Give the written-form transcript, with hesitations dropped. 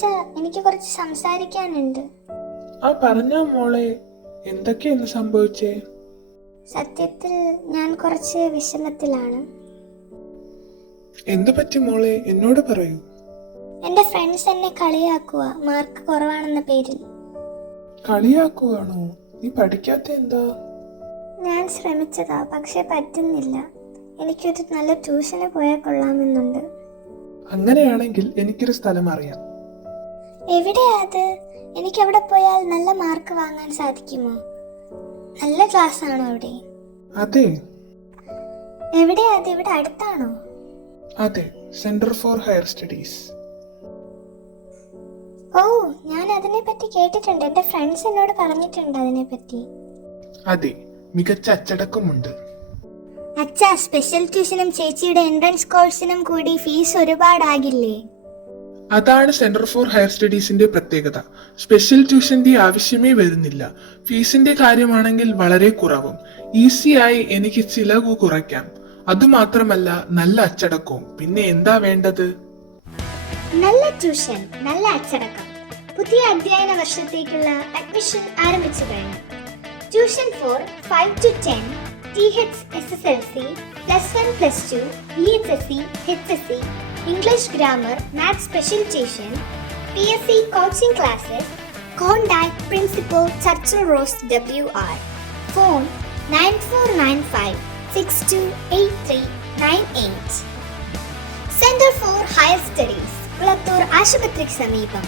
അച്ഛാ, എനിക്ക് കുറച്ച് സംസാരിക്കാനുണ്ട്. ആ പറഞ്ഞോ മോളെ, എന്തൊക്കെയെന്ന് സംഭവിച്ചേ? സത്യത്തിൽ ഞാൻ കുറച്ച് വിഷമത്തിലാണ്. എന്തു പറ്റി മോളെ, എന്നോട് പറയൂ. എന്റെ ഫ്രണ്ട്സ് എന്നെ കളിയാക്കുക, മാർക്ക് കുറവാണെന്ന പേരിൽ. കളിയാക്കുവാണോ? നീ പഠിക്കാത്ത എന്താ? ഞാൻ ശ്രമിച്ചതാ, പക്ഷെ പറ്റുന്നില്ല. എനിക്കൊരു നല്ല ട്യൂഷന് പോയാൽ കൊള്ളാമെന്നുണ്ട്. അങ്ങനെയാണെങ്കിൽ എനിക്കൊരു സ്ഥലം അറിയാം. എവിടെയാ അത്? എനിക്ക് അവിടെ പോയാൽ നല്ല മാർക്ക് വാങ്ങാൻ സാധിക്കുമോ? നല്ല ക്ലാസ് ആണോ അവിടെ? അതെ എവിടെയാ അത്? ഇവിടെ അടുത്താണോ? അതെ, സെന്റർ ഫോർ ഹയർ സ്റ്റഡീസ്. ഓ, ഞാൻ അതിനെ പറ്റി കേട്ടിട്ടുണ്ട്. എന്റെ ഫ്രണ്ട്സ് എന്നോട് പറഞ്ഞിട്ടുണ്ട് അതിനെ പറ്റി. അതെ, മികച്ച അച്ചടക്കമുണ്ട്. അച്ഛാ, സ്പെഷ്യൽ ട്യൂഷനും ചേച്ചിയുടെ എൻട്രൻസ് കോഴ്സിനും കൂടി ഫീസ് ഒരുപാടാകില്ലേ? അതാണ് സെന്റർ ഫോർ ഹയർ സ്റ്റഡീസിന്റെ പ്രത്യേകത. സ്പെഷ്യൽ ട്യൂഷന്റെ ആവശ്യമേ വരുന്നില്ല. ഫീസിന്റെ കാര്യമാണെങ്കിൽ വളരെ കുറവും. ഈസിയായി എനിക്ക് ചിലവ് കുറയ്ക്കാം. അതുമാത്രമല്ല, നല്ല അച്ചടക്കവും. പിന്നെ എന്താ വേണ്ടത്? നല്ല ട്യൂഷൻ, നല്ല അച്ചടക്കം. പുതിയ അധ്യയന വർഷത്തേക്കുള്ള അഡ്മിഷൻ ആരംഭിച്ചു കഴിഞ്ഞു. Tuition for 5 to 10, TH SSLC, +1 +2, EHSC, HSC, English Grammar, Maths Special Tuition, PSC coaching classes. Contact Principal Churchill Rose WR. Phone 9495628398. Center for Higher Studies, Kulathur ആശുപത്രിക്ക് സമീപം.